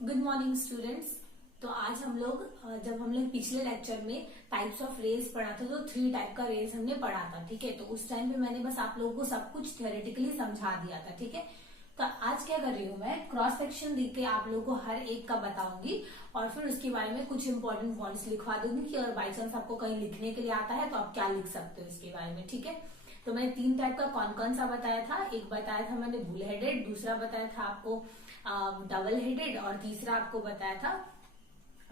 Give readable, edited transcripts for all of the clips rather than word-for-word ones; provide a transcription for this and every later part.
Good morning students. तो आज हम लोग जब हम लोग पिछले लेक्चर में टाइप्स ऑफ रेज पढ़ा था तो 3 टाइप का रेज हमने पढ़ा था। ठीक है, तो उस टाइम पे मैंने बस आप लोगों को सब कुछ थियोरेटिकली समझा दिया था। ठीक है, तो आज क्या कर रही हूँ, मैं क्रॉस सेक्शन लिख के आप लोगों को हर एक का बताऊंगी और फिर उसके बारे में कुछ इंपॉर्टेंट पॉइंट्स लिखवा दूंगी कि अगर बाई चांस आपको कहीं लिखने के लिए आता है तो आप क्या लिख सकते हो इसके बारे में। ठीक है, तो मैंने 3 टाइप का कौन कौन सा बताया था। एक बताया था मैंने बुल हेडेड, दूसरा बताया था आपको डबल हेडेड और तीसरा आपको बताया था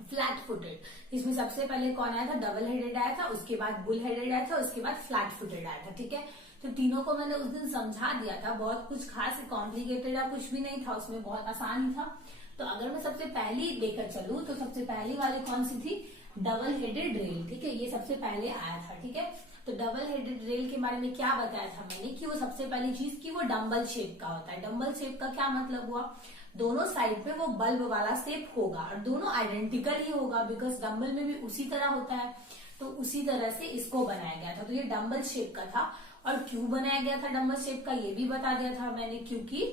फ्लैट फुटेड। इसमें सबसे पहले कौन आया था, डबल हेडेड आया था, उसके बाद बुल हेडेड आया था, उसके बाद फ्लैट फुटेड आया था। ठीक है, तो तीनों को मैंने उस दिन समझा दिया था, बहुत कुछ खास कॉम्प्लिकेटेड या कुछ भी नहीं था उसमें, बहुत आसान ही था। तो अगर मैं सबसे पहली लेकर चलूं तो सबसे पहली वाली कौन सी थी, डबल हेडेड रेल। ठीक है, ये सबसे पहले आया था। ठीक है, तो डबल हेडेड रेल के बारे में क्या बताया था मैंने कि वो सबसे पहली चीज की वो डम्बल शेप का होता है। डम्बल शेप का क्या मतलब हुआ, दोनों साइड पे वो बल्ब वाला शेप होगा और दोनों आइडेंटिकल ही होगा, बिकॉज डम्बल में भी उसी तरह होता है। तो उसी तरह से इसको बनाया गया था। तो ये डम्बल शेप का था। और क्यों बनाया गया था डम्बल शेप का, ये भी बता दिया था मैंने, क्योंकि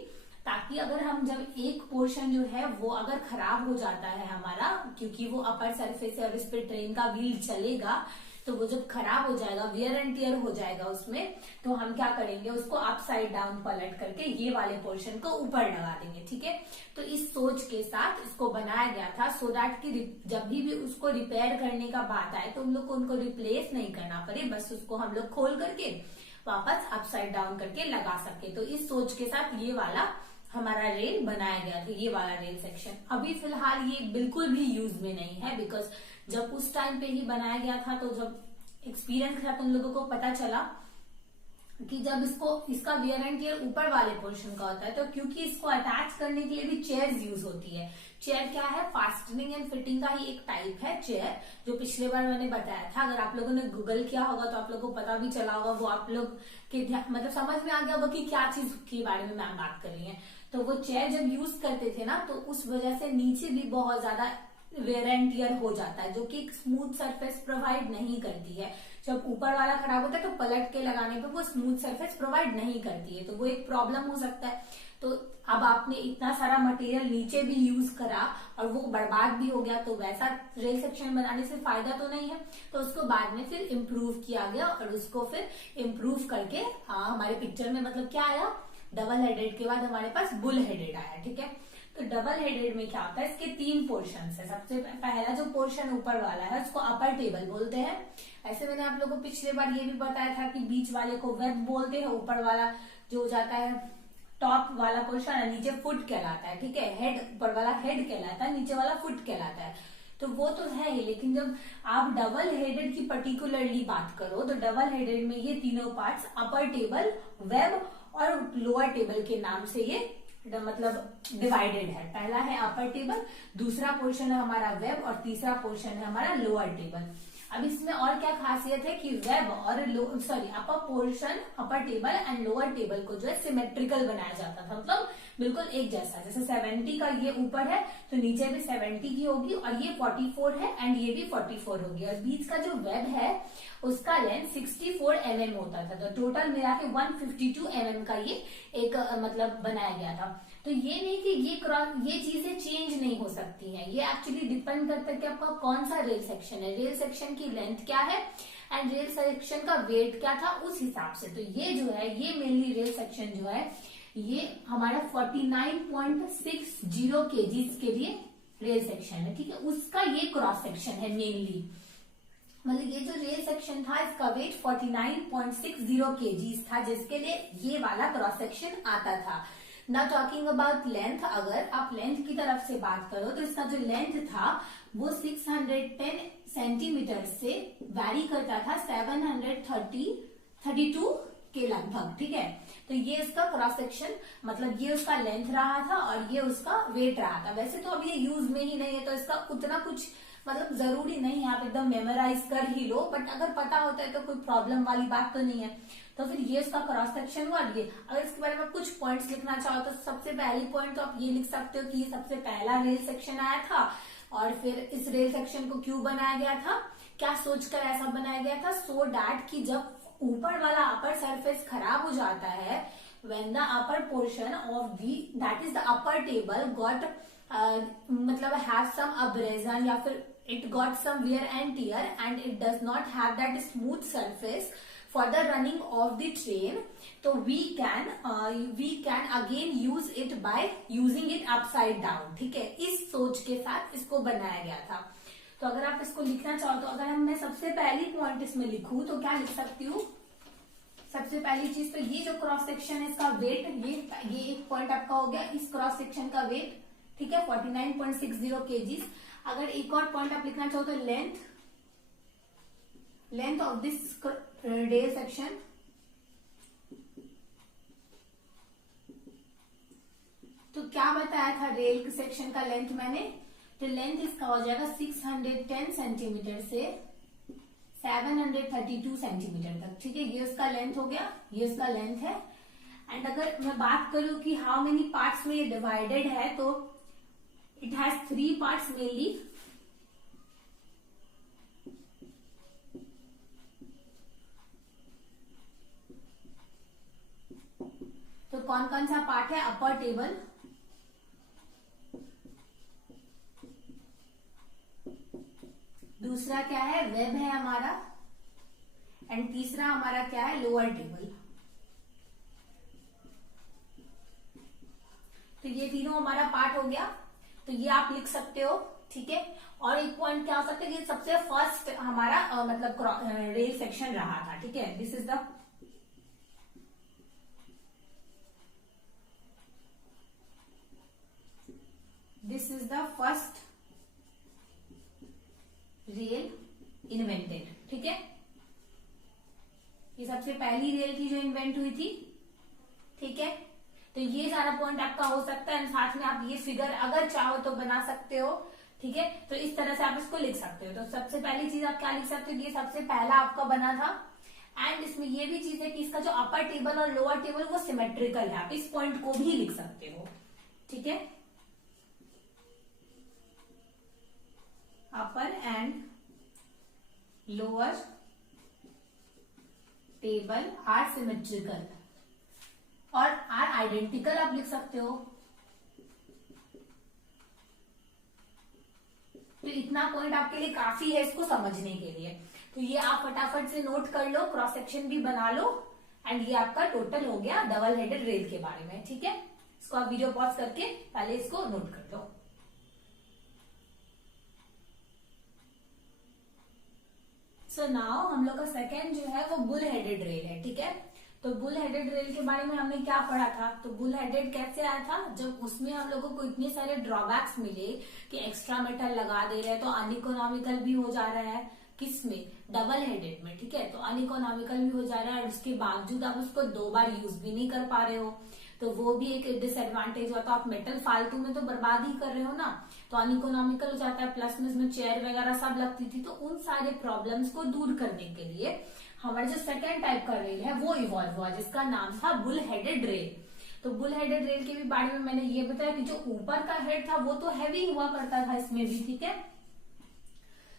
ताकि अगर हम जब एक पोर्शन जो है वो अगर खराब हो जाता है हमारा, क्योंकि वो अपर सरफेस है और इस पे ट्रेन का व्हील चलेगा, तो वो जब खराब हो जाएगा, वियर एंड टियर हो जाएगा उसमें, तो हम क्या करेंगे, उसको अपसाइड डाउन पलट करके ये वाले पोर्शन को ऊपर लगा देंगे। ठीक है, तो इस सोच के साथ इसको बनाया गया था, सो दैट कि जब भी उसको रिपेयर करने का बात आए तो हम लोग को उनको रिप्लेस नहीं करना पड़े, बस उसको हम लोग खोल करके वापस अपसाइड डाउन करके लगा सके। तो इस सोच के साथ ये वाला हमारा रेल बनाया गया था, ये वाला रेल सेक्शन। अभी फिलहाल ये बिल्कुल भी यूज में नहीं है, बिकॉज जब उस टाइम पे ही बनाया गया था तो जब एक्सपीरियंस था तो उन लोगों को पता चला कि जब इसका वियर एंड टियर ऊपर वाले पोर्शन का होता है, तो क्योंकि इसको अटैच करने के लिए भी चेयर्स यूज होती है। चेयर क्या है, फास्टनिंग एंड फिटिंग का ही एक टाइप है चेयर, जो पिछले बार मैंने बताया था। अगर आप लोगों ने गूगल किया होगा तो आप लोगों को पता भी चला होगा, वो आप लोग के मतलब समझ में आ गया होगा कि क्या चीज के बारे में मैम बात कर रही है। तो वो चेयर जब यूज करते थे ना, तो उस वजह से नीचे भी बहुत ज्यादा वेयर एंड टियर हो जाता है, जो कि एक स्मूथ सरफेस प्रोवाइड नहीं करती है। जब ऊपर वाला खराब होता है तो पलट के लगाने पे वो स्मूथ सरफेस प्रोवाइड नहीं करती है, तो वो एक प्रॉब्लम हो सकता है। तो अब आपने इतना सारा मटेरियल नीचे भी यूज करा और वो बर्बाद भी हो गया, तो वैसा रेल सेक्शन बनाने से फायदा तो नहीं है। तो उसको बाद में फिर इम्प्रूव किया गया और उसको फिर इम्प्रूव करके हमारे पिक्चर में मतलब क्या आया, डबल हेडेड के बाद हमारे पास बुल हेडेड आया। ठीक है, तो डबल हेडेड में क्या होता है, इसके 3 पोर्शन है। सबसे पहला जो पोर्शन ऊपर वाला है उसको अपर टेबल बोलते हैं। ऐसे मैंने आप लोगों को पिछले बार ये भी बताया था कि बीच वाले को वेब बोलते हैं, ऊपर वाला जो हो जाता है टॉप वाला पोर्शन है, नीचे फुट कहलाता है। ठीक है, हेड ऊपर वाला हेड कहलाता है, नीचे वाला फुट कहलाता है। तो वो तो है ही, लेकिन जब आप डबल हेडेड की पर्टिकुलरली बात करो तो डबल हेडेड में ये तीनों पार्ट्स अपर टेबल, वेब और लोअर टेबल के नाम से ये मतलब डिवाइडेड है। पहला है अपर टेबल, दूसरा पोर्शन है हमारा वेब और तीसरा पोर्शन है हमारा लोअर टेबल। अब इसमें और क्या खासियत है कि वेब और upper portion, upper table and lower table को जो है सिमेट्रिकल बनाया जाता था, मतलब बिल्कुल एक जैसा। जैसे 70 का ये ऊपर है तो नीचे भी 70 की होगी, और ये 44 है एंड ये भी 44 होगी, और बीच का जो वेब है उसका लेंथ 64 mm होता था। तो टोटल मिला के 152 mm का ये एक मतलब बनाया गया था। तो ये नहीं कि ये चीजें चेंज नहीं हो सकती हैं, ये एक्चुअली डिपेंड करता है कि आपका कौन सा रेल सेक्शन है, रेल सेक्शन की लेंथ क्या है एंड रेल सेक्शन का वेट क्या था, उस हिसाब से। तो ये जो है, ये मेनली रेल सेक्शन जो है ये हमारा 49.60 kgs के लिए रेल सेक्शन है। ठीक है, उसका ये क्रॉस सेक्शन है मेनली, मतलब ये जो रेल सेक्शन था इसका वेट 49.60 kgs था, जिसके लिए ये वाला क्रॉस सेक्शन आता था। ना टॉकिंग अबाउट लेंथ, अगर आप लेंथ की तरफ से बात करो तो इसका जो लेंथ था वो 610 सेंटीमीटर से वैरी करता था 732 के लगभग। ठीक है, तो ये इसका क्रॉस सेक्शन, मतलब ये उसका लेंथ रहा था और ये उसका वेट रहा था। वैसे तो अब ये यूज में ही नहीं है तो इसका उतना कुछ मतलब जरूरी नहीं है आप एकदम मेमोराइज कर ही लो, बट अगर पता होता है तो कोई प्रॉब्लम वाली बात तो नहीं है। तो फिर ये उसका क्रॉस सेक्शन हुआ। ये अगर इसके बारे में कुछ पॉइंट्स लिखना चाहो तो सबसे पहली पॉइंट तो आप ये लिख सकते हो कि ये सबसे पहला रेल सेक्शन आया था, और फिर इस रेल सेक्शन को क्यों बनाया गया था, क्या सोचकर ऐसा बनाया गया था, सो डैट कि जब ऊपर वाला अपर सरफेस खराब हो जाता है, when the upper portion of that is the upper table got मतलब हैव सम अब्रेजन या फिर it got some wear and tear and it does not have that smooth surface for the running of the train, तो we can again use it by using it upside down. ठीक है, इस सोच के साथ इसको बनाया गया था। तो अगर आप इसको लिखना चाहो तो अगर मैं सबसे पहली पॉइंट इसमें लिखूं तो क्या लिख सकती हूँ? सबसे पहली चीज तो ये जो क्रॉस सेक्शन है इसका वेट, ये एक पॉइंट आपका हो गया, इस क्रॉस सेक्शन का वेट, ठीक है, 49.60 kgs। अगर एक और पॉइंट आप लिखना चाहो तो length of this rail section, तो क्या बताया था रेल सेक्शन का लेंथ मैंने? तो लेंथ इसका हो जाएगा 610 सेंटीमीटर से 732 सेंटीमीटर तक। ठीक है, ये उसका लेंथ हो गया, ये उसका लेंथ है। एंड अगर मैं बात करूं कि हाउ मेनी पार्ट्स में ये डिवाइडेड है, तो इट हैज 3 पार्ट्स मेनली। तो कौन कौन सा पार्ट है? अपर टेबल, दूसरा क्या है? वेब है हमारा, एंड तीसरा हमारा क्या है? Lower table. तो ये तीनों हमारा पार्ट हो गया, तो ये आप लिख सकते हो। ठीक है, और एक पॉइंट क्या हो सकता है कि सबसे फर्स्ट हमारा मतलब रेल सेक्शन रहा था। ठीक है, this is the first rail invented. ठीक है, ये सबसे पहली रेल थी जो इन्वेंट हुई थी। ठीक है, तो ये सारा पॉइंट आपका हो सकता है। साथ में आप ये फिगर अगर चाहो तो बना सकते हो। ठीक है, तो इस तरह से आप इसको लिख सकते हो। तो सबसे पहली चीज आप क्या लिख सकते हो? ये सबसे पहला आपका बना था। एंड इसमें ये भी चीज है कि इसका जो अपर टेबल और लोअर टेबल वो सिमेट्रिकल है, आप इस पॉइंट को भी लिख सकते हो। ठीक है, upper and lower table are symmetrical और आर आइडेंटिकल आप लिख सकते हो। तो इतना पॉइंट आपके लिए काफी है इसको समझने के लिए। तो ये आप फटाफट से नोट कर लो, क्रॉस सेक्शन भी बना लो, एंड ये आपका टोटल हो गया डबल हेडेड रेल के बारे में। ठीक है, इसको आप वीडियो पॉज करके पहले इसको नोट कर लो। सो नाउ हम लोग का सेकेंड जो है वो बुल हेडेड रेल है। ठीक है, तो बुल हेडेड रेल के बारे में हमने क्या पढ़ा था? तो बुल हेडेड कैसे आया था? जब उसमें हम लोगों को इतने सारे ड्रॉबैक्स मिले कि एक्स्ट्रा मेटल लगा दे रहे हैं तो अनइकोनॉमिकल भी हो जा रहा है। किसमें? डबल हेडेड में। ठीक है, तो अनइकोनॉमिकल भी हो जा रहा है और उसके बावजूद आप उसको 2 बार यूज भी नहीं कर पा रहे हो, तो वो भी एक डिसएडवांटेज हुआ। तो आप मेटल फालतू में तो बर्बाद ही कर रहे हो ना, तो अनइकोनॉमिकल हो जाता है। प्लस में इसमें चेयर वगैरह सब लगती थी। तो उन सारे प्रॉब्लम्स को दूर करने के लिए हमारा जो सेकेंड टाइप का रेल है वो इवॉल्व हुआ, जिसका नाम था बुल हेडेड रेल। तो बुल हेडेड रेल के भी बारे में मैंने ये बताया कि जो ऊपर का हेड था वो तो हैवी हुआ करता था इसमें भी। ठीक है,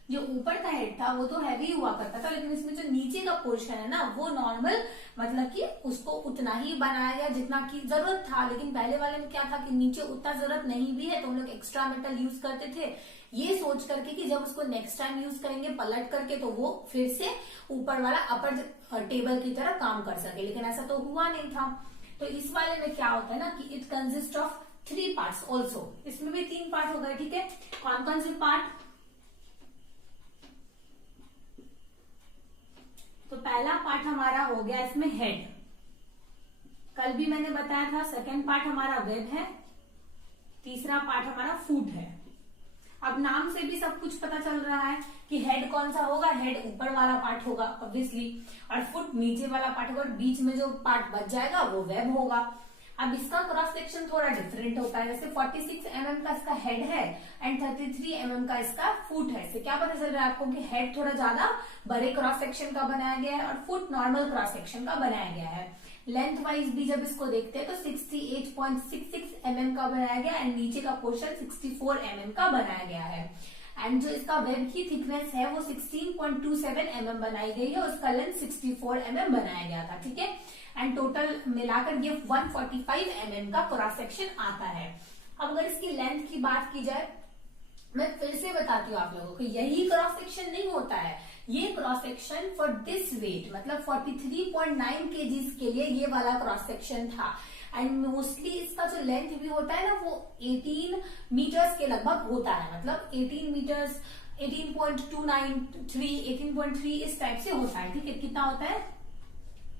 जो ऊपर का हेड था वो तो हैवी हुआ करता था, लेकिन इसमें जो नीचे का पोर्शन है ना वो नॉर्मल, मतलब कि उसको उतना ही बनाया गया जितना की जरूरत था। लेकिन पहले वाले में क्या था कि नीचे उतना जरूरत नहीं भी है तो हम लोग एक्स्ट्रा मेटल यूज करते थे, ये सोच करके कि जब उसको नेक्स्ट टाइम यूज करेंगे पलट करके तो वो फिर से ऊपर वाला अपर टेबल की तरह काम कर सके। लेकिन ऐसा तो हुआ नहीं था। तो इस वाले में क्या होता है ना कि it consist of 3 parts also. इसमें भी 3 पार्ट हो गए। ठीक है, कौन कौन से पार्ट? तो पहला पार्ट हमारा हो गया इसमें हेड, कल भी मैंने बताया था। सेकंड पार्ट हमारा वेब है, तीसरा पार्ट हमारा फुट है। अब नाम से भी सब कुछ पता चल रहा है कि हेड कौन सा होगा, हेड ऊपर वाला पार्ट होगा ऑब्वियसली, और फुट नीचे वाला पार्ट होगा, और बीच में जो पार्ट बच जाएगा वो वेब होगा। अब इसका क्रॉस सेक्शन थोड़ा डिफरेंट होता है। जैसे 46 mm का इसका हेड है एंड 33 mm का इसका फुट है। इससे क्या पता चल रहा है आपको कि हेड थोड़ा ज्यादा बड़े क्रॉस सेक्शन का बनाया गया है और फुट नॉर्मल क्रॉस सेक्शन का बनाया गया है। लेंथ वाइज भी जब इसको देखते हैं तो 68.66 mm का बनाया गया एंड नीचे का पोर्शन 64 mm का बनाया गया है। एंड जो इसका वेब की थिकनेस है वो 16.27 mm बनाई गई है, उसका लेंथ 64 mm बनाया गया था। ठीक है, एंड टोटल मिलाकर ये 145 mm का क्रॉस सेक्शन आता है। अब अगर इसकी लेंथ की बात की जाए, मैं फिर से बताती हूँ आप लोगों को, यही क्रॉस सेक्शन नहीं होता है, ये cross section for this weight मतलब 43.9 kgs के लिए ये वाला क्रॉस सेक्शन था। एंड मोस्टली इसका जो लेंथ भी होता है ना वो 18 मीटर्स के लगभग होता है, मतलब 18 मीटर्स 18.293 18.3 इस टाइप से होता है। ठीक है, कितना होता है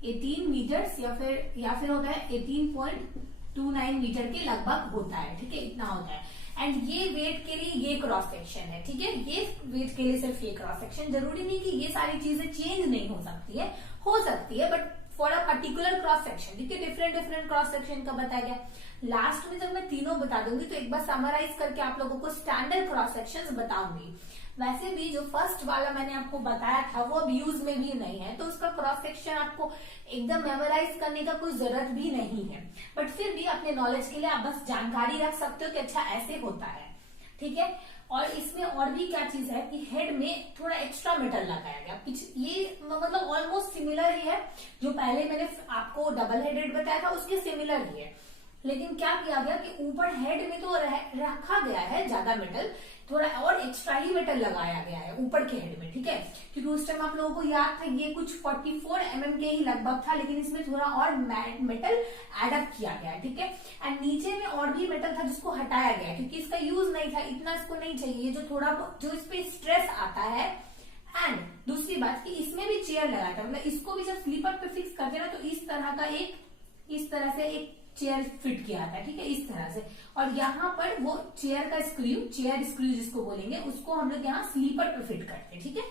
18 मीटर्स या फिर होता है 18.29 मीटर के लगभग होता है। ठीक है, इतना होता है। एंड ये वेट के लिए ये क्रॉस सेक्शन है। ठीक है, ये वेट के लिए सिर्फ ये क्रॉस सेक्शन, जरूरी नहीं कि ये सारी चीजें चेंज नहीं हो सकती है, हो सकती है, but for a particular cross section. ठीक है, डिफरेंट क्रॉस सेक्शन का बताया गया। लास्ट में जब मैं तीनों बता दूंगी तो एक बार समराइज करके आप लोगों को स्टैंडर्ड क्रॉस सेक्शंस बताऊंगी। वैसे भी जो फर्स्ट वाला मैंने आपको बताया था वो अब यूज में भी नहीं है, तो उसका क्रॉस सेक्शन आपको एकदम मेमोराइज करने का कोई जरूरत भी नहीं है, बट फिर भी अपने नॉलेज के लिए आप बस जानकारी रख सकते हो कि अच्छा ऐसे होता है। ठीक है, और इसमें और भी क्या चीज है कि हेड में थोड़ा एक्स्ट्रा मेटल लगाया गया, ये मतलब ऑलमोस्ट सिमिलर ही है, जो पहले मैंने आपको डबल हेडेड बताया था उसके सिमिलर ही है, लेकिन क्या किया गया कि ऊपर हेड में तो रखा गया है ज्यादा मेटल, थोड़ा और एक्स्ट्रा ही मेटल लगाया गया है ऊपर के हेड में। ठीक है, क्योंकि उस टाइम आप लोगों को याद था ये कुछ 44 mm के ही लगभग था, लेकिन इसमें थोड़ा और मेटल एडअप किया गया है। ठीक है, एंड नीचे में और भी मेटल था जिसको हटाया गया क्योंकि इसका यूज नहीं था, इतना इसको नहीं चाहिए, जो थोड़ा जो इस पे स्ट्रेस आता है। एंड दूसरी बात कि इसमें भी चेयर लगाया था, मतलब इसको भी जब स्लीपर पे फिक्स करते ना तो इस तरह से एक चेयर फिट किया था। ठीक है, इस तरह से, और यहाँ पर वो चेयर स्क्रू जिसको बोलेंगे उसको हम लोग यहाँ स्लीपर पे फिट करते हैं। ठीक है,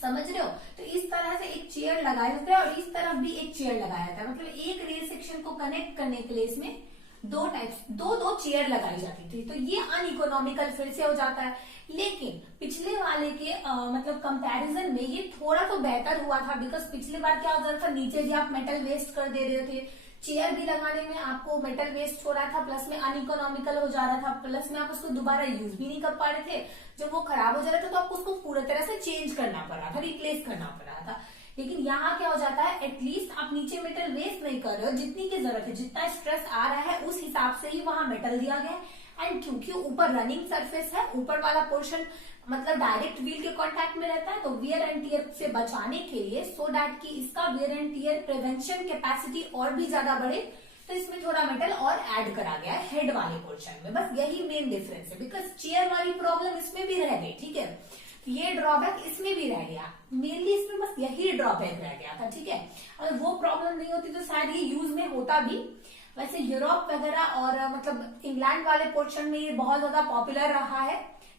समझ रहे हो? तो इस तरह से एक चेयर लगाया जाता है और इस तरफ भी एक चेयर लगाया जाता है, मतलब एक रेल सेक्शन को कनेक्ट करने के लिए इसमें दो चेयर लगाई जाती थी, तो ये अनइकोनॉमिकल फिर से हो जाता है। लेकिन पिछले वाले के मतलब कंपैरिजन में ये थोड़ा तो बेहतर हुआ था, बिकॉज पिछली बार क्या होता था, नीचे भी आप मेटल वेस्ट कर दे रहे थे, चेयर भी लगाने में आपको मेटल वेस्ट हो रहा था, प्लस में अनइकोनॉमिकल हो जा रहा था, प्लस में आप उसको दोबारा यूज भी नहीं कर पा रहे थे। जब वो खराब हो जा रहा था तो आपको उसको पूरी तरह से चेंज करना पड़ रहा था, रिप्लेस करना पड़ रहा था। लेकिन यहाँ क्या हो जाता है, एटलीस्ट आप नीचे मेटल वेस्ट नहीं कर रहे हो, जितनी की जरूरत है, जितना स्ट्रेस आ रहा है उस हिसाब से ही वहां मेटल दिया गया है। एंड क्योंकि ऊपर रनिंग सरफेस है, ऊपर वाला पोर्शन मतलब डायरेक्ट व्हील के कांटेक्ट में रहता है, तो वियर एंड टियर से बचाने के लिए, सो दैट कि इसका wear and tier prevention capacity और भी ज्यादा बढ़े, तो इसमें थोड़ा मेटल और ऐड करा गया है हेड वाले पोर्शन में। बस यही मेन डिफरेंस है, बिकॉज चेयर वाली प्रॉब्लम इसमें भी रह गई। ठीक है, ये ड्रॉबैक इसमें भी रह गया, मेनली इसमें बस यही ड्रॉबैक रह गया था। ठीक है, अगर वो प्रॉब्लम नहीं होती तो शायद ये यूज में होता भी। वैसे यूरोप वगैरह और मतलब इंग्लैंड वाले पोर्शन में ये बहुत ज्यादा पॉपुलर रहा है।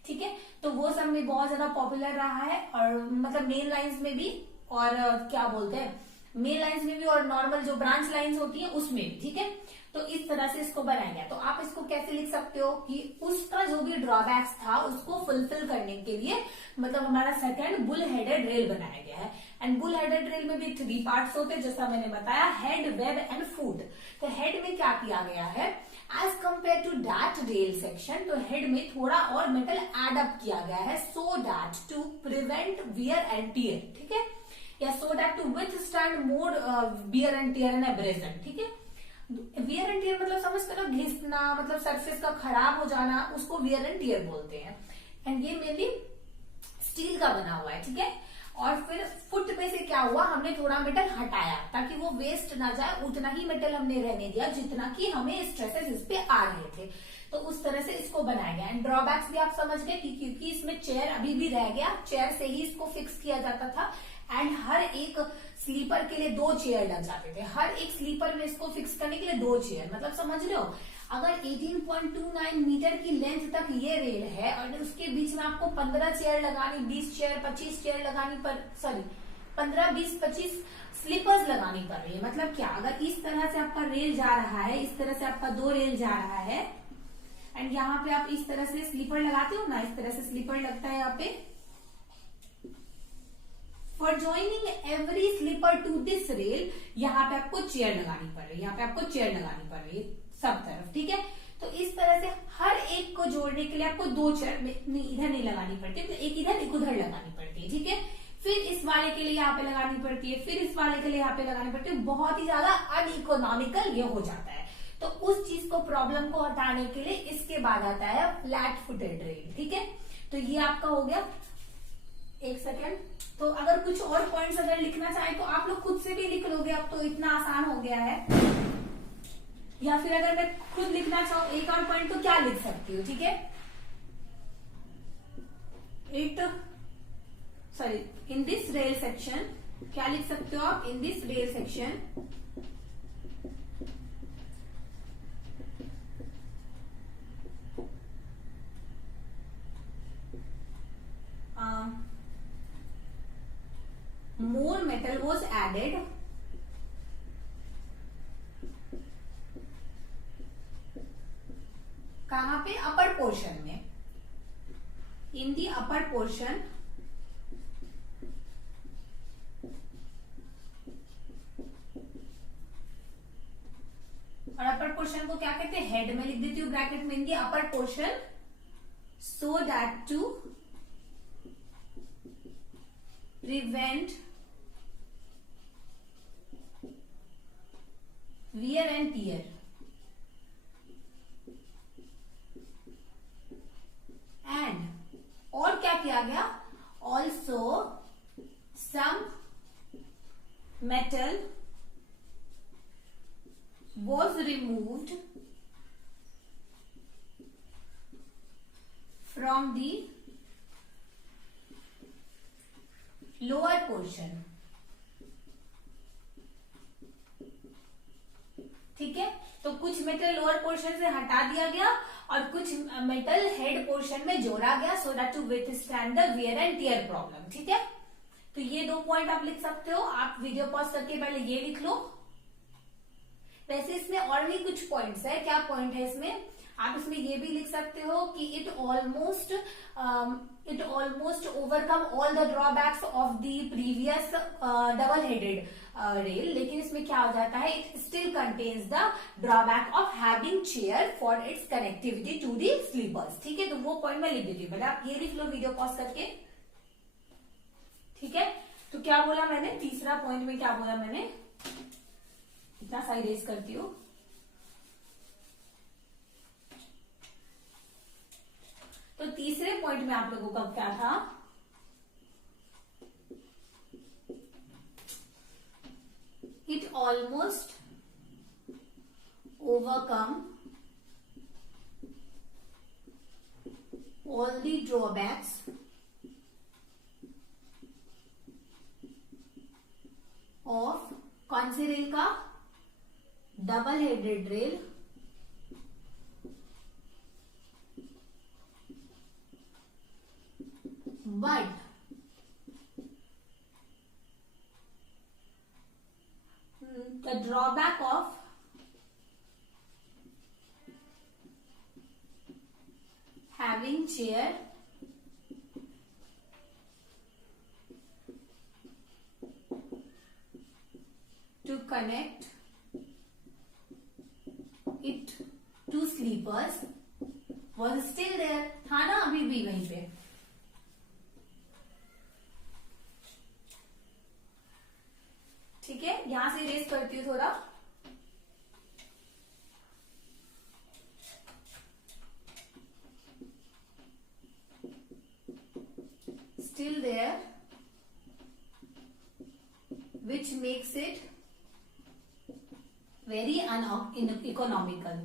ठीक है, तो वो सब में बहुत ज्यादा पॉपुलर रहा है, और मतलब मेन लाइंस में भी, और क्या बोलते हैं, मेन लाइंस में भी, और नॉर्मल जो ब्रांच लाइंस होती है उसमें भी। ठीक है, तो इस तरह से इसको बनाया गया। तो आप इसको कैसे लिख सकते हो कि उसका जो भी ड्रॉबैक्स था उसको फुलफिल करने के लिए मतलब हमारा सेकंड बुल हेडेड रेल बनाया गया है। एंड बुल हेडेड रेल में भी 3 पार्ट्स होते हैं, जैसा मैंने बताया, हेड, वेब एंड फुट। तो हेड में क्या किया गया है, as compare to that rail section, तो हेड में थोड़ा और मेटल एड अप किया गया है, so that to prevent wear and tear. ठीक है, या so that to withstand more wear and tear and abrasion. ठीक है, वियर एंड टियर मतलब समझते हो, घिसना, मतलब सरफेस का खराब हो जाना, उसको वियर एंड टियर बोलते हैं। एंड ये मेनली स्टील का बना हुआ है। ठीक है, और फिर फुट में से क्या हुआ, हमने थोड़ा मेटल हटाया ताकि वो वेस्ट ना जाए, उतना ही मेटल हमने रहने दिया जितना कि हमें स्ट्रेसेस इस पे आ रहे थे, तो उस तरह से इसको बनाया गया। एंड ड्रॉबैक्स भी आप समझ गए कि क्योंकि इसमें चेयर अभी भी रह गया, चेयर से ही इसको फिक्स किया जाता था, एंड हर एक स्लीपर के लिए 2 चेयर लग जाते थे, हर एक स्लीपर में इसको फिक्स करने के लिए 2 चेयर। मतलब समझ रहे हो, अगर 18.29 मीटर की लेंथ तक ये रेल है और उसके बीच में आपको 15 चेयर लगानी, 20 चेयर, 25 चेयर लगानी 15, 20, 25 स्लीपर्स लगानी पड़ रही है। मतलब क्या, अगर इस तरह से आपका रेल जा रहा है, इस तरह से आपका 2 रेल जा रहा है, एंड यहाँ पे आप इस तरह से स्लीपर लगाते हो ना, इस तरह से स्लीपर लगता है यहाँ पे। For joining every sleeper to this rail, यहाँ पे आपको चेयर लगानी पड़ रही है, यहाँ पे आपको चेयर लगानी पड़ रही है सब तरफ। ठीक है, तो इस तरह से हर एक को जोड़ने के लिए आपको 2 चेयर इधर नहीं लगानी पड़ती, तो एक इधर एक उधर लगानी पड़ती है। ठीक है, फिर इस वाले के लिए यहाँ पे लगानी पड़ती है, फिर इस वाले के लिए यहाँ पे लगानी पड़ती है, बहुत ही ज्यादा अनइकोनॉमिकल ये हो जाता है। तो उस चीज को प्रॉब्लम को हटाने के लिए इसके बाद आता है फ्लैट फुटेड रेल। ठीक है, तो ये आपका हो गया। एक सेकेंड, तो अगर कुछ और पॉइंट्स अगर लिखना चाहे तो आप लोग खुद से भी लिख लोगे, अब तो इतना आसान हो गया है। या फिर अगर मैं खुद लिखना चाहूँ एक और पॉइंट तो क्या लिख सकती हूँ, ठीक है। इन दिस रेल सेक्शन, क्या लिख सकते हो आप, in this rail section more metal was added कहां पे, अपर पोर्शन में, इन दी अपर पोर्शन और अपर पोर्शन को क्या कहते हैं, हेड में लिख देती हूँ ब्रैकेट में, in the upper portion so that to prevent wear and tear and और क्या किया गया, also some metal was removed from the lower portion. ठीक है, तो कुछ मेटल लोअर पोर्शन से हटा दिया गया और कुछ मेटल हेड पोर्शन में जोड़ा गया so that to withstand the wear and tear problem. ठीक है, तो ये 2 पॉइंट आप लिख सकते हो। आप वीडियो पॉज करके पहले ये लिख लो। वैसे इसमें और भी कुछ पॉइंट्स है। क्या पॉइंट है इसमें, आप इसमें ये भी लिख सकते हो कि it almost overcome all the drawbacks of the previous double headed rail. लेकिन इसमें क्या हो जाता है, it still contains the drawback of having chair for its connectivity to the sleepers. ठीक है, तो वो पॉइंट मैं लिख देती हूँ, आप ये लिख लो वीडियो पॉज करके। ठीक है, तो क्या बोला मैंने, तीसरा पॉइंट में क्या बोला मैंने, इतना सा इरेज करती हूँ। तो तीसरे पॉइंट में आप लोगों का क्या था, it almost overcome all the drawbacks of कौन सी रेल का, double headed rail but the drawback of having chair to connect it to sleepers was still there, था ना अभी भी वहीं पे। ठीक है, यहां से इरेज करती हूँ थोड़ा। Still there, which makes it very uneconomical.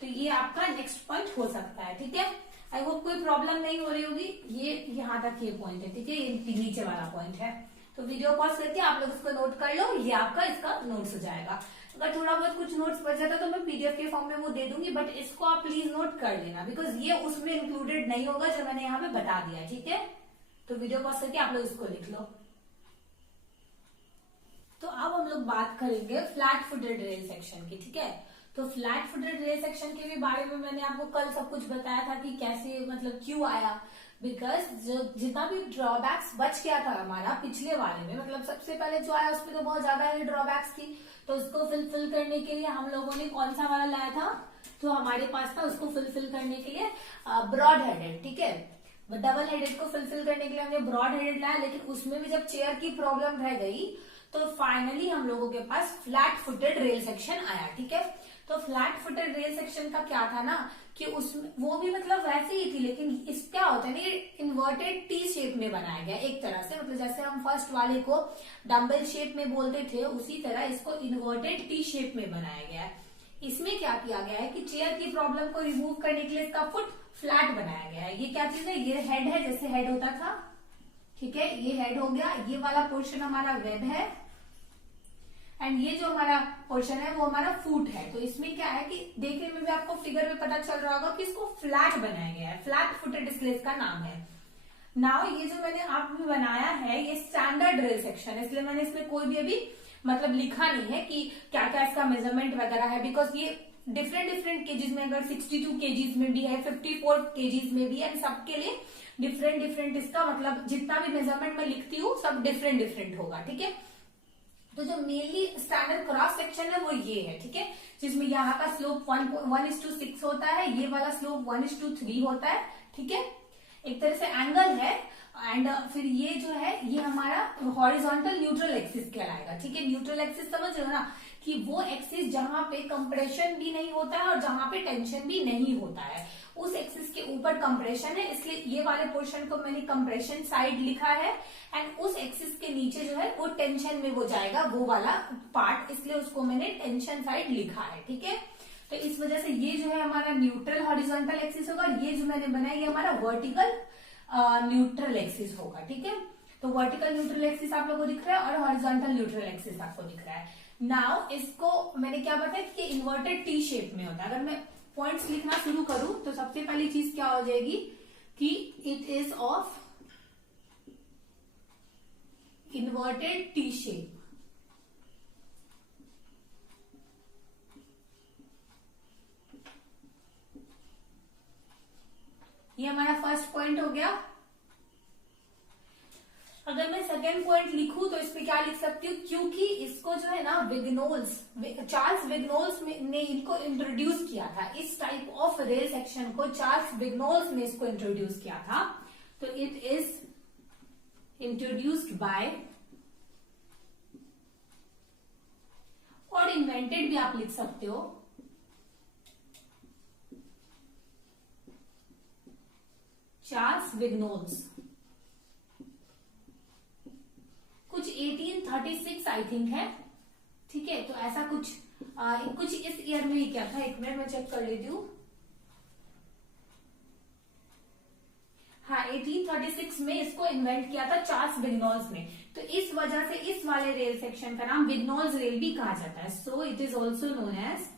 तो ये आपका नेक्स्ट पॉइंट हो सकता है। ठीक है, आई होप कोई प्रॉब्लम नहीं हो रही होगी। ये यहाँ तक ये पॉइंट है। ठीक है, ये नीचे वाला पॉइंट है। तो वीडियो पॉज करके आप लोग इसको नोट कर लो, ये आपका इसका नोट्स हो जाएगा। अगर थोड़ा बहुत कुछ नोट्स बच जाता तो मैं पीडीएफ के फॉर्म में वो दे दूंगी, बट इसको आप प्लीज नोट कर लेना, बिकॉज ये उसमें इंक्लूडेड नहीं होगा जो मैंने यहाँ पे बता दिया। ठीक है, तो वीडियो पॉज करके आप लोग इसको लिख लो। तो अब हम लोग बात करेंगे फ्लैट फुटेड रेल सेक्शन की। ठीक है, तो फ्लैट फुटेड रेल सेक्शन के भी बारे में मैंने आपको कल सब कुछ बताया था कि कैसे, मतलब क्यों आया। बिकॉज जो जितना भी ड्रॉबैक्स बच गया था हमारा पिछले वाले में, मतलब सबसे पहले जो आया उसमें तो बहुत ज्यादा ही ड्रॉबैक्स थी, तो उसको फुलफिल करने के लिए हम लोगों ने कौन सा वाला लाया था, तो हमारे पास था उसको फुलफिल करने के लिए ब्रॉड हेडेड। ठीक है, डबल हेडेड को फुलफिल करने के लिए हमने ब्रॉड हेडेड लाया, लेकिन उसमें भी जब चेयर की प्रॉब्लम रह गई तो फाइनली हम लोगों के पास फ्लैट फुटेड रेल सेक्शन आया। ठीक है, तो फ्लैट फुटेड रेल सेक्शन का क्या था ना कि उसमें वो भी मतलब वैसे ही थी, लेकिन इस क्या होता है ना, ये इन्वर्टेड टी शेप में बनाया गया एक तरह से, मतलब जैसे हम फर्स्ट वाले को डम्बल शेप में बोलते थे उसी तरह इसको इन्वर्टेड टी शेप में बनाया गया है। इसमें क्या किया गया है कि चेयर की प्रॉब्लम को रिमूव करने के लिए इसका फुट फ्लैट बनाया गया है। ये क्या चीज है, ये हेड है, जैसे हेड होता था। ठीक है, ये हेड हो गया, ये वाला पोर्शन हमारा वेब है, एंड ये जो हमारा पोर्शन है वो हमारा फुट है। तो इसमें क्या है कि देखने में भी आपको फिगर में पता चल रहा होगा कि इसको फ्लैट बनाया गया है, फ्लैट फुटेड इसलिए इसका नाम है। नाउ ये जो मैंने आप में बनाया है ये स्टैंडर्ड रेल सेक्शन है, इसलिए मैंने इसमें कोई भी अभी मतलब लिखा नहीं है कि क्या क्या इसका मेजरमेंट वगैरह है, बिकॉज ये डिफरेंट केजीज में, अगर 62 केजीज में भी है, 54 केजीज में भी है, सबके लिए डिफरेंट इसका मतलब जितना भी मेजरमेंट मैं लिखती हूँ सब डिफरेंट होगा। ठीक है, तो जो मेनली स्टैंडर्ड क्रॉस सेक्शन है वो ये है। ठीक है, जिसमें यहाँ का स्लोप 1:6 होता है, ये वाला स्लोप 1:3 होता है। ठीक है, एक तरह से एंगल है, एंड फिर ये जो है ये हमारा हॉरिजॉन्टल न्यूट्रल एक्सिस कहलाएगा। ठीक है, न्यूट्रल एक्सिस समझ रहे हो ना, कि वो एक्सिस जहां पे कंप्रेशन भी नहीं होता है और जहां पे टेंशन भी नहीं होता है, उस एक्सिस के ऊपर कंप्रेशन है, इसलिए ये वाले पोर्शन को मैंने कंप्रेशन साइड लिखा है, एंड उस एक्सिस के नीचे जो है वो टेंशन में वो जाएगा, वो वाला पार्ट, इसलिए उसको मैंने टेंशन साइड लिखा है। ठीक है, तो इस वजह से ये जो है हमारा न्यूट्रल हॉरिजॉन्टल एक्सिस होगा, ये जो मैंने बनाया ये हमारा वर्टिकल न्यूट्रल एक्सिस होगा। ठीक है, तो वर्टिकल न्यूट्रल एक्सिस आप लोगों को दिख रहा है और हॉरिजॉन्टल न्यूट्रल एक्सिस आपको दिख रहा है। नाउ इसको मैंने क्या बताया कि इन्वर्टेड टी शेप में होता है। अगर मैं पॉइंट्स लिखना शुरू करूं तो सबसे पहली चीज क्या हो जाएगी कि it is of inverted T shape. ये हमारा फर्स्ट पॉइंट हो गया। अगर मैं सेकेंड पॉइंट लिखूं तो इसमें क्या लिख सकती हूँ, क्योंकि इसको जो है ना विग्नोल्स, चार्ल्स विग्नोल्स ने इनको इंट्रोड्यूस किया था, इस टाइप ऑफ रेल सेक्शन को चार्ल्स विग्नोल्स ने इसको इंट्रोड्यूस किया था। तो इट इज इंट्रोड्यूस्ड बाय, और इन्वेंटेड भी आप लिख सकते हो, चार्ल्स विग्नोल्स, कुछ 1836 आई थिंक है। ठीक है, तो ऐसा कुछ इस ईयर में ही क्या था, एक मिनट में चेक कर लेती हूँ। हाँ, 1836 में इसको इन्वेंट किया था चार्ल्स विग्नोल्स ने, तो इस वजह से इस वाले रेल सेक्शन का नाम विग्नोल्स रेल भी कहा जाता है। So it is also known as,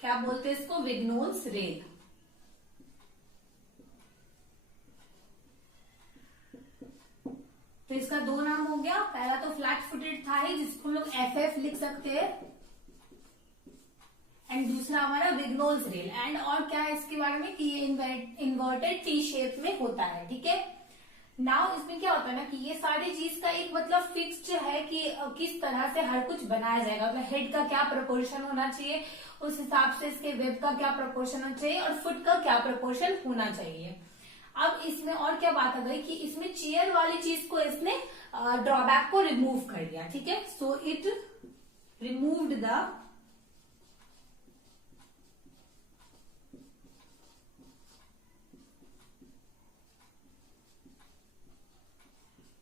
क्या बोलते हैं इसको, विग्नोल्स रेल। तो इसका दो नाम हो गया, पहला तो फ्लैट फुटेड था ही जिसको हम लोग FF लिख सकते हैं, एंड दूसरा हमारा विग्नोल्स रेल। एंड और क्या है इसके बारे में कि ये इन्वर्टेड टी शेप में होता है। ठीक है, नाउ इसमें क्या होता है ना कि ये सारी चीज का एक मतलब फिक्स्ड है कि किस तरह से हर कुछ बनाया जाएगा, मतलब हेड का क्या प्रोपोर्शन होना चाहिए, उस हिसाब से इसके वेब का क्या प्रोपोर्शन होना चाहिए और फुट का क्या प्रोपोर्शन होना चाहिए। अब इसमें और क्या बात आ गई कि इसमें चेयर वाली चीज को इसने ड्रॉबैक को रिमूव कर दिया। ठीक है, so it removed the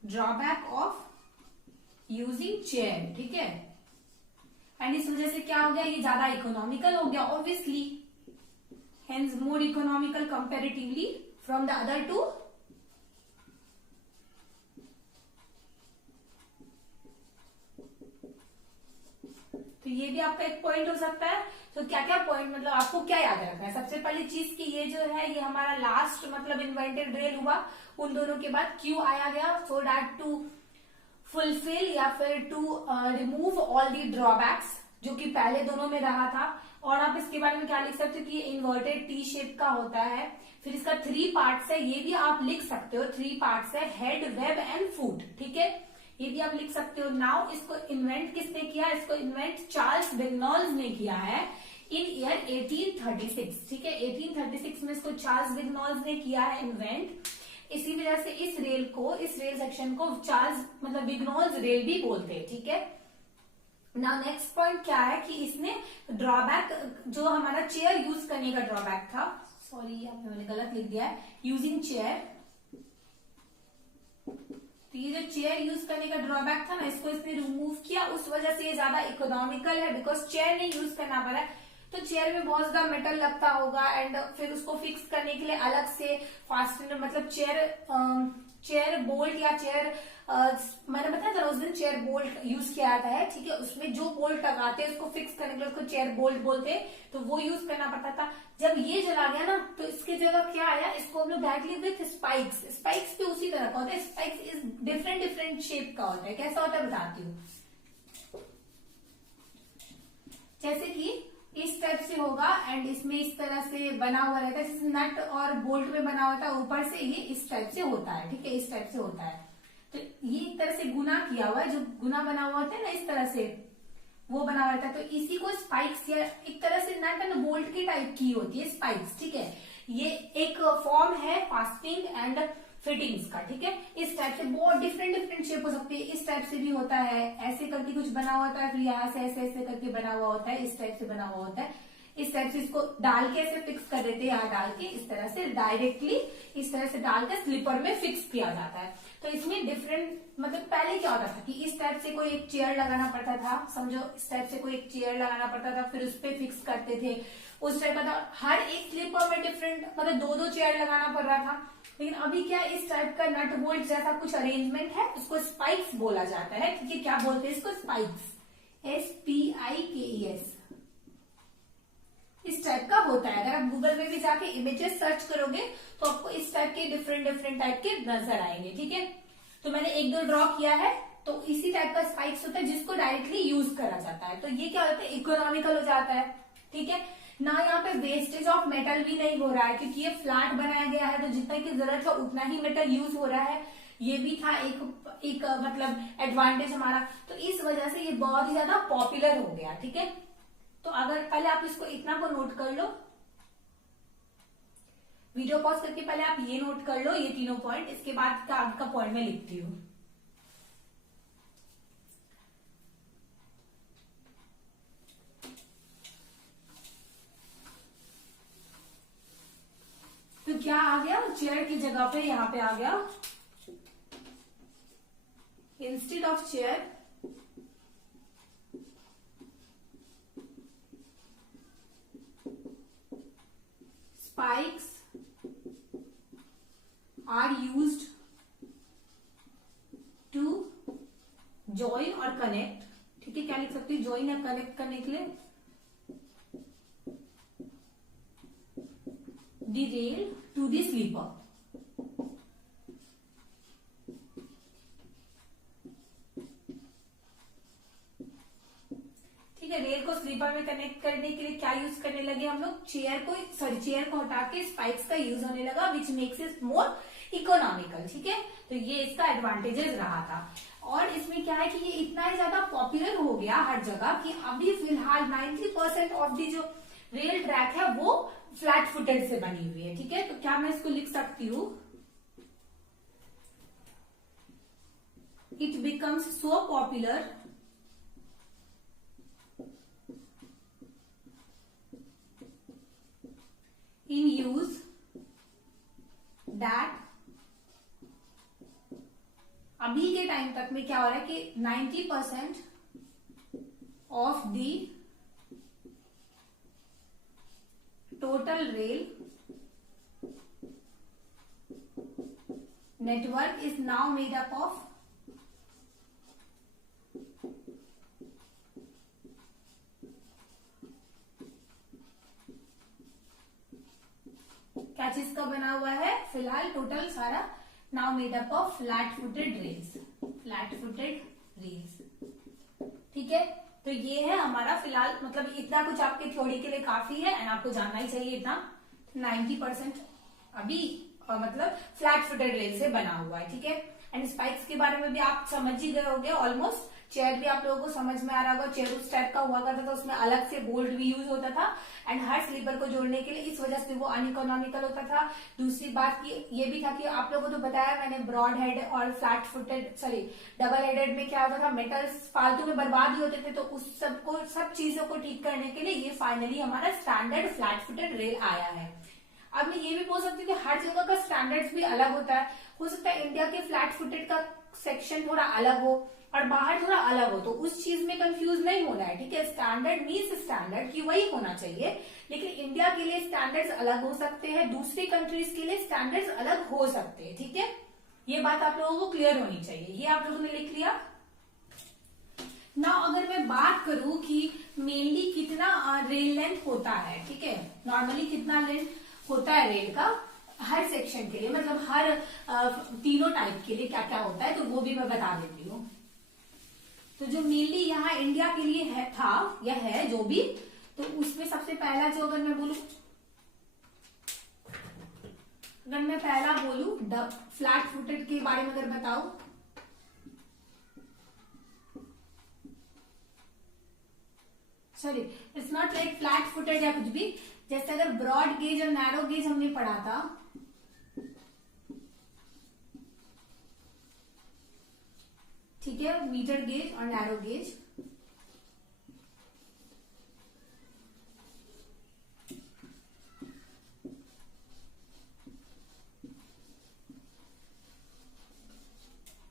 drawback of using chair. ठीक है, एंड इस वजह से क्या हो गया, ये ज्यादा इकोनॉमिकल हो गया obviously, hence more economical comparatively from the other two. तो ये भी आपका एक पॉइंट हो सकता है। तो क्या क्या पॉइंट, मतलब आपको क्या याद रखना है, सबसे पहली चीज कि ये जो है ये हमारा लास्ट मतलब इन्वेंटेड रेल हुआ, उन दोनों के बाद क्यों आया गया, सो दैट टू फुलफिल या फिर to remove all the drawbacks जो कि पहले दोनों में रहा था। और आप इसके बारे में क्या लिख सकते हो कि ये इन्वर्टेड टी शेप का होता है, फिर इसका 3 पार्ट्स है, ये भी आप लिख सकते हो 3 पार्ट्स है, हेड, वेब एंड फुट। ठीक है, ये भी आप लिख सकते हो। नाउ इसको इन्वेंट किसने किया, इसको इन्वेंट चार्ल्स विग्नॉल्स ने किया है इन ईयर 1836, ठीक है। 1836 में इसको चार्ल्स विग्नॉल्स ने किया है इन्वेंट। इसी वजह से इस रेल सेक्शन को चार्ल्स मतलब विग्नॉल्स रेल भी बोलते हैं, ठीक है। ना नेक्स्ट पॉइंट क्या है कि इसने ड्रॉबैक, जो हमारा चेयर यूज करने का ड्रॉबैक था, सॉरी यहाँ पे मैंने गलत लिख दिया है, यूजिंग चेयर। तो ये जो चेयर यूज करने का ड्रॉबैक था ना, इसको इसने रिमूव किया, उस वजह से ये ज्यादा इकोनॉमिकल है, बिकॉज चेयर नहीं यूज करना पड़ा है। तो चेयर में बहुत ज्यादा मेटल लगता होगा एंड फिर उसको फिक्स करने के लिए अलग से फास्टनर, मतलब चेयर बोल्ट या चेयर मैंने बताया था उस दिन चेयर बोल्ट यूज किया जाता है, ठीक है। उसमें जो बोल्ट लगाते हैं उसको फिक्स करने के लिए उसको चेयर बोल्ट बोलते हैं, तो वो यूज करना पड़ता था। जब ये चला गया ना, तो इसके जगह क्या आया, इसको हम लोग डायरेक्टली विथ स्पाइक्स, स्पाइक्स भी उसी तरह का होता है। स्पाइक्स इज डिफरेंट शेप का होता है। कैसा होता है बताती हूँ। जैसे कि इस टाइप से होगा एंड इसमें इस तरह से बना हुआ रहता है, जैसे नट और बोल्ट में बना होता है, ऊपर से ये इस टाइप से होता है, ठीक है, इस टाइप से होता है। तो ये एक तरह से गुना किया हुआ है, जो गुना बना हुआ होता है ना इस तरह से, वो बना हुआ रहता है। तो इसी को स्पाइक्स या एक तरह से नट एंड बोल्ट की टाइप की होती है स्पाइक्स, ठीक है। ये एक फॉर्म है फास्टिंग एंड फिटिंग्स का, ठीक है। इस टाइप से बहुत डिफरेंट शेप हो सकती है। इस टाइप से भी होता है, ऐसे करके कुछ बना हुआ होता है, फिर यहाँ से ऐसे ऐसे करके बना हुआ होता है, इस टाइप से बना हुआ होता है। इस टाइप से इसको डाल के ऐसे फिक्स कर देते हैं, यहाँ डाल के इस तरह से डायरेक्टली इस तरह से डाल के स्लीपर में फिक्स किया जाता है। तो इसमें डिफरेंट, मतलब पहले क्या होता था कि इस टाइप से कोई एक चेयर लगाना पड़ता था, समझो इस टाइप से कोई एक चेयर लगाना पड़ता था, फिर उस पर फिक्स करते थे। उस टाइप का हर एक स्लीपर में डिफरेंट, मतलब दो चेयर लगाना पड़ रहा था। लेकिन अभी क्या इस टाइप का नट बोल्ट जैसा कुछ अरेंजमेंट है, उसको स्पाइक्स बोला जाता है, ठीक है। क्या बोलते हैं इसको, स्पाइक्स, SPIKES। इस टाइप का होता है। अगर आप गूगल में भी जाके इमेजेस सर्च करोगे तो आपको इस टाइप के डिफरेंट टाइप के नजर आएंगे, ठीक है। तो मैंने एक दो ड्रॉ किया है, तो इसी टाइप का स्पाइक्स होता है जिसको डायरेक्टली यूज करा जाता है। तो ये क्या होता है, इकोनॉमिकल हो जाता है, ठीक है ना। यहाँ पे वेस्टेज ऑफ मेटल भी नहीं हो रहा है, क्योंकि ये फ्लैट बनाया गया है, तो जितना की जरूरत है उतना ही मेटल यूज हो रहा है। ये भी था एक मतलब एडवांटेज हमारा। तो इस वजह से ये बहुत ही ज्यादा पॉपुलर हो गया, ठीक है। तो अगर पहले आप इसको इतना को नोट कर लो, वीडियो पॉज करके पहले आप ये नोट कर लो, ये तीनों पॉइंट, इसके बाद का आगे का पॉइंट में लिखती हूँ। तो क्या आ गया, चेयर की जगह पे यहाँ पे आ गया, instead of chair spikes are used to join or connect, ठीक है। क्या लिख सकते हैं, join या connect करने के लिए the rail to the sleeper, ठीक है। रेल को स्लीपर में कनेक्ट करने के लिए क्या यूज करने लगे हम लोग, चेयर को हटा के स्पाइक्स का यूज होने लगा, which makes it more economical, ठीक है। तो ये इसका एडवांटेजेस रहा था। और इसमें क्या है कि ये इतना ही ज्यादा पॉपुलर हो गया हर जगह कि अभी फिलहाल 90% ऑफ दी जो रेल ट्रैक है वो फ्लैट फुटेड से बनी हुई है, ठीक है। तो क्या मैं इसको लिख सकती हूँ, it becomes so popular in use that अभी के टाइम तक में क्या हो रहा है कि 90% of the total rail network is now made up of क्या चीज का बना हुआ है, फिलहाल टोटल सारा now made up of flat footed rails, ठीक है। तो ये है हमारा फिलहाल, मतलब इतना कुछ आपके थ्योरी के लिए काफी है एंड आपको जानना ही चाहिए इतना। 90% अभी मतलब फ्लैट फुटेड रेल से बना हुआ है, ठीक है। एंड स्पाइक्स के बारे में भी आप समझ ही गए होंगे ऑलमोस्ट। चेयर भी आप लोगों को समझ में आ रहा होगा, चेयर उस टाइप का हुआ करता था, उसमें अलग से बोल्ट भी यूज होता था एंड हर स्लीपर को जोड़ने के लिए, इस वजह से वो अनइकोनॉमिकल होता था। दूसरी बात की ये भी था कि आप लोगों को तो बताया मैंने, ब्रॉड हेड और flat footed sorry double headed में क्या होता था, मेटल्स फालतू में बर्बाद ही होते थे, तो उस सब चीजों को ठीक करने के लिए ये फाइनली हमारा स्टैंडर्ड फ्लैट फुटेड रेल आया है। अब मैं ये भी बोल सकती हूँ कि हर जगह का स्टैंडर्ड्स भी अलग होता है। हो सकता है इंडिया के फ्लैट फुटेड का सेक्शन थोड़ा अलग हो और बाहर थोड़ा अलग हो, तो उस चीज में कंफ्यूज नहीं होना है, ठीक है। स्टैंडर्ड मीन्स स्टैंडर्ड की वही होना चाहिए, लेकिन इंडिया के लिए स्टैंडर्ड्स अलग हो सकते हैं, दूसरी कंट्रीज के लिए स्टैंडर्ड्स अलग हो सकते हैं, ठीक है। ये बात आप लोगों को क्लियर होनी चाहिए। ये आप लोगों ने लिख लिया ना। अगर मैं बात करूं कि मेनली कितना रेल लेंथ होता है, ठीक है, नॉर्मली कितना लेंथ होता है रेल का हर सेक्शन के लिए, मतलब हर तीनों टाइप के लिए क्या क्या होता है, तो वो भी मैं बता देती हूँ। तो जो मेनली यहाँ इंडिया के लिए या है जो भी, तो उसमें सबसे पहला जो अगर मैं बोलूं फ्लैट फुटेड के बारे में अगर बताऊं, sorry it's not like flat footed या कुछ भी, जैसे अगर ब्रॉड गेज और नैरो गेज हमने पढ़ा था, ठीक है, मीटर गेज और नैरो गेज,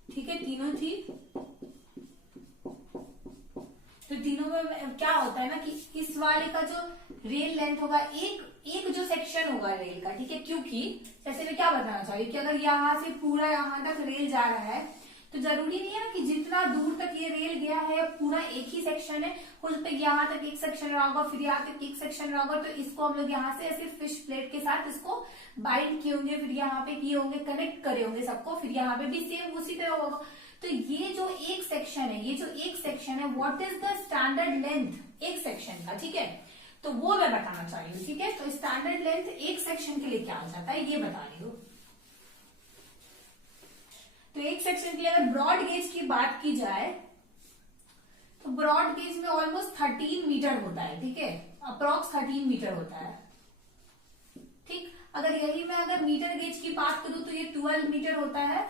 ठीक है, तीनों थी। तो तीनों में क्या होता है ना कि इस वाले का जो रेल लेंथ होगा, एक जो सेक्शन होगा रेल का, ठीक है, क्योंकि जैसे मैं क्या बताना चाह रही हूँ कि अगर यहाँ से पूरा यहाँ तक रेल जा रहा है, तो जरूरी नहीं है कि जितना दूर तक ये रेल गया है पूरा एक ही सेक्शन है, हो सकता है यहाँ तक एक सेक्शन रहा होगा, फिर यहाँ तक एक सेक्शन रहा होगा, तो इसको हम लोग यहाँ से ऐसे फिश प्लेट के साथ इसको बाइंड किए होंगे, फिर यहाँ पे किए होंगे, कनेक्ट करे होंगे सबको, फिर यहाँ पे भी सेम उसी तरह होगा। तो ये जो एक सेक्शन है, what is the standard length एक सेक्शन का, ठीक है, तो वो मैं बताना चाह रही हूँ, ठीक है। तो स्टैंडर्ड लेंथ एक सेक्शन के लिए क्या हो जाता है ये बता रही हूँ। तो एक सेक्शन के लिए अगर ब्रॉड गेज की बात की जाए, तो ब्रॉड गेज में ऑलमोस्ट 13 मीटर होता है, ठीक है, अप्रोक्स 13 मीटर होता है, ठीक। अगर यही मैं अगर मीटर गेज की बात करूं तो ये 12 मीटर होता है।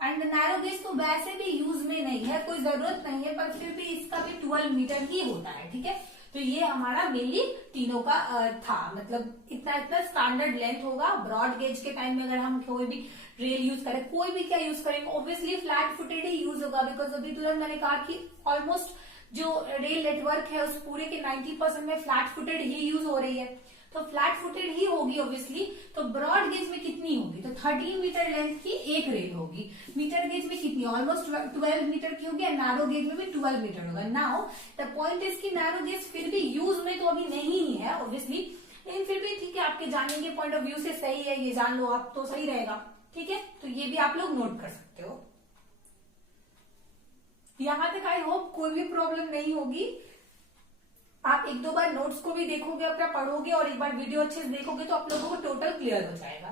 एंड नैरो गेज तो वैसे भी यूज में नहीं है, कोई जरूरत नहीं है, पर फिर भी इसका भी 12 मीटर ही होता है, ठीक है। तो ये हमारा मेनली तीनों का था, मतलब इतना इतना स्टैंडर्ड लेंथ होगा। ब्रॉड गेज के टाइम में अगर हम कोई भी रेल यूज करें, कोई भी क्या यूज करेंगे, ऑब्वियसली फ्लैट फुटेड ही यूज होगा, बिकॉज अभी तुरंत मैंने कहा कि ऑलमोस्ट जो रेल नेटवर्क है उस पूरे के 90% में फ्लैट फुटेड ही यूज हो रही है, तो फ्लैट फुटेड ही होगी ऑब्वियसली। तो ब्रॉड गेज में कितनी होगी, तो 13 मीटर लेंथ की एक रेल होगी। मीटर गेज में कितनी, ऑलमोस्ट 12 मीटर की होगी, नैरो गेज में भी 12 मीटर होगा। नाउ द पॉइंट इज कि नैरो गेज फिर भी यूज में तो अभी नहीं ही है ऑब्वियसली, लेकिन फिर भी ठीक है, आपके जानने के पॉइंट ऑफ व्यू से सही है, ये जान लो आप तो सही रहेगा, ठीक है। तो ये भी आप लोग नोट कर सकते हो। यहां तक आई होप कोई भी प्रॉब्लम नहीं होगी। आप एक दो बार नोट्स को भी देखोगे, अपना पढ़ोगे और एक बार वीडियो अच्छे से देखोगे तो आप लोगों को टोटल क्लियर हो जाएगा।